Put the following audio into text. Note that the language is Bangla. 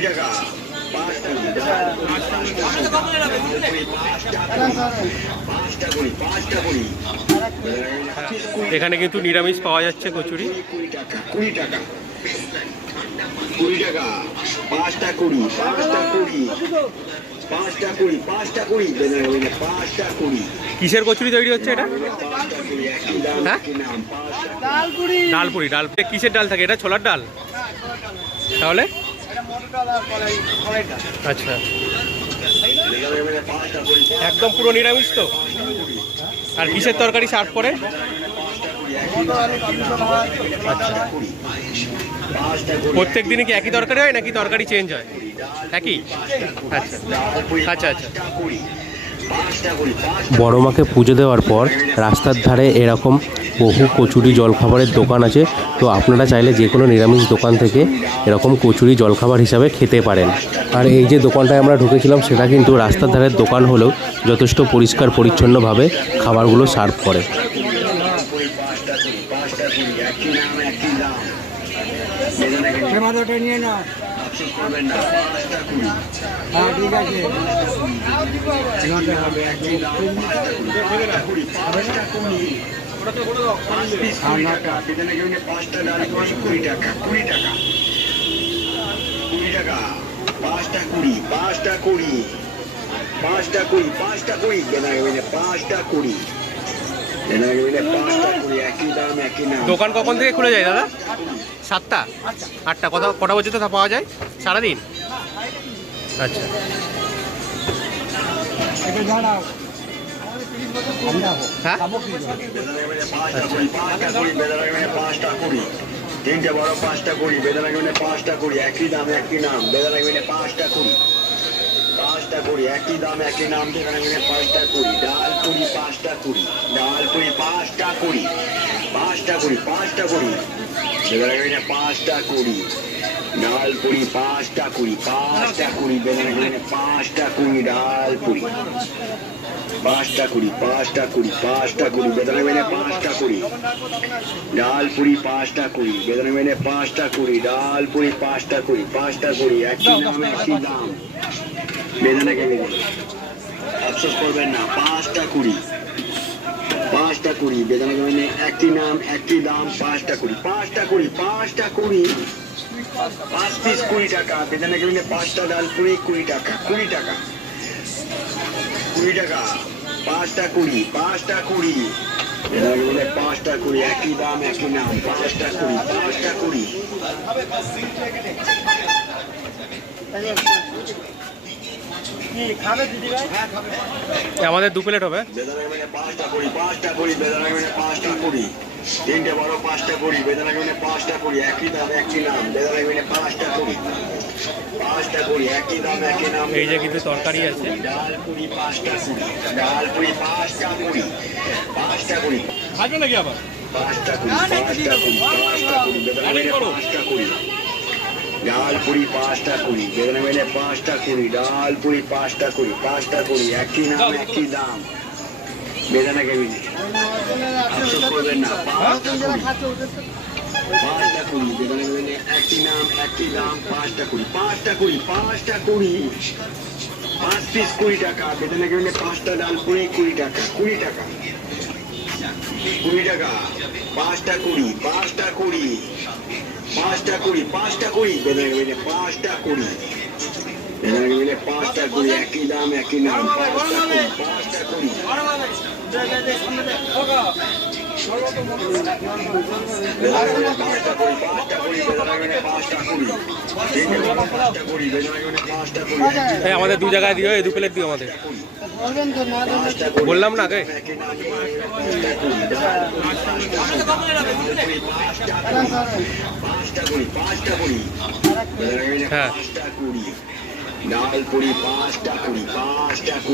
টাকা পাঁচ এখানে কিন্তু নিরামিষ পাওয়া যাচ্ছে কচুরি। কুড়ি টাকা কুড়ি টাকা কুড়ি টাকা পাঁচটা কুড়ি পাঁচটা কুড়ি পাঁচটা কুড়ি পাঁচটা কুড়ি পাঁচটা কুড়ি কিসের কচুরি তৈরি হচ্ছে এটা? হ্যাঁ? ডালপুরি ডাল কিসের ডাল থাকে? এটা ছোলার ডাল? তাহলে? আচ্ছা। একদম পুরো নিরামিষ তো? আর কিসের তরকারি সার্ভ করে? কুড়ি প্রত্যেক দিনে কি একই তরকারি হয় নাকি তরকারি চেঞ্জ হয়? একই? আচ্ছা। আচ্ছা, আচ্ছা। বড় মাকে পুজো দেওয়ার পর রাস্তার ধারে এরকম বহু কচুরি জলখাবারের দোকান আছে। তো আপনারা চাইলে যে কোনো নিরামিষ দোকান থেকে এরকম কচুরি জলখাবার হিসাবে খেতে পারেন। আর এই যে দোকানটায় আমরা ঢুকেছিলাম, সেটা কিন্তু রাস্তার ধারের দোকান হলেও যথেষ্ট পরিষ্কার, পরিচ্ছন্নভাবে খাবারগুলো সার্ভ করে। কুড়ি টাকা কুড়ি টাকা কুড়ি টাকা পাঁচটা কুড়ি পাঁচটা কুড়ি পাঁচটা কুড়ি পাঁচটা কুড়ি পাঁচটা কুড়ি। দোকান কখন থেকে খুলে যায় দাদা? সাতটা? আটটা। কটা কটা পর্যন্ত তা পাওয়া যায়? সারাদিন? আচ্ছা। হ্যাঁ? তিনটে বড় পাঁচটা কুড়ি। বেদানা পাঁচটা কুড়ি। একই দাম একই নাম। বেদানা পাঁচটা কুড়ি। পাঁচটা কুড়ি একই দাম একই নাম বেদানা কুড়ি পাঁচটা কুড়ি ডাল কুড়ি পাঁচটা কুড়ি ডাল কুড়ি পাঁচটা কুড়ি পাঁচটা কুড়ি পাঁচটা কুড়ি বেদানা কুড়ি পাঁচটা কুড়ি ডাল কুড়ি পাঁচটা কুড়ি পাঁচটা কুড়ি কুড়ি পাঁচটা কুড়ি ডাল কুড়ি পাঁচটা কুড়ি পাঁচটা কুড়ি পাঁচটা কুড়ি বেদনা মেনে পাঁচটা কুড়ি ডাল পুরি পাঁচটা কুড়ি বেদনা মেনে পাঁচটা কুড়ি ডাল পুরি পাঁচটা কুড়ি পাঁচটা কুড়ি একই দাম একই দাম বেদনা বেদনা আফসোস করবেন না, পাঁচটা কুড়ি। পাঁচটা কুড়ি, বেদনা মেনে একই নাম একই দাম, পাঁচটা কুড়ি। পাঁচটা কুড়ি পাঁচটা কুড়ি। পাঁচ পিস কুড়ি টাকা, বেদনা কেবিনে পাঁচটা ডাল পুরি কুড়ি টাকা কুড়ি টাকা। কুড়ি টাকা, পাঁচটা কুড়ি পাঁচটা কুড়ি। বলে পাঁচটা কুড়ি, একই দাম, একই নাম, পাঁচটা কুড়ি পাঁচটা কুড়ি। আমাদের দু প্লেট হবে। পাঁচটা কুড়ি পাঁচটা কুড়ি বেদনা পাঁচটা কুড়ি। তিনটে বড় পাঁচটা কুড়ি বেদনা মানে পাঁচটা কুড়ি। একই দাম একই নাম বেদনা মানে পাঁচটা কুড়ি। পাঁচটা কুড়ি একই দাম একই নাম। এই যে কিন্তু তরকারি আছে। ডাল কুড়ি পাঁচটা ডাল কুড়ি পাঁচটা কুড়ি। পাঁচটা কুড়ি। খাবে নাকি আবার? পাঁচটা কুড়ি পাঁচটা বেদনা কুড়ি। ডাল পুরি, পাঁচটা কুড়ি। বেদনা মেলে পাঁচটা কুড়ি, ডাল পুরি, পাঁচটা কুড়ি পাঁচটা কুড়ি, একই নাম, একই দাম। বেদনা কেবিনে আফসোস করবেন না, পাঁচটা কুড়ি। পাঁচটা কুড়ি বেদনা কেবিনে একই নাম, একই দাম, পাঁচটা কুড়ি পাঁচটা কুড়ি পাঁচটা কুড়ি। পাঁচ পিস কুড়ি টাকা বেদনা কেবিনে পাঁচটা ডাল পুরি কুড়ি টাকা কুড়ি টাকা। কুড়ি টাকা পাঁচটা কুড়ি পাঁচটা কুড়ি পাঁচটা কুড়ি পাঁচটা কুড়ি বেদনা কেবিনে পাঁচটা কুড়ি বেদনা কেবিনে পাঁচটা কুড়ি একই দাম একই নাম পাঁচটা কুড়ি পাঁচটা কুড়ি পাঁচটা কুড়ি পাঁচটা কুড়ি পাঁচটা কুড়ি পাঁচটা কুড়ি বেদনা পাঁচটা কুড়ি আমাদের দু জায়গায় দিও এই দু প্লেট দিও আমাদের বললাম না আগে হ্যাঁ। ডাল পুরি পাঁচটা কুড়ি পাঁচটা কুড়ি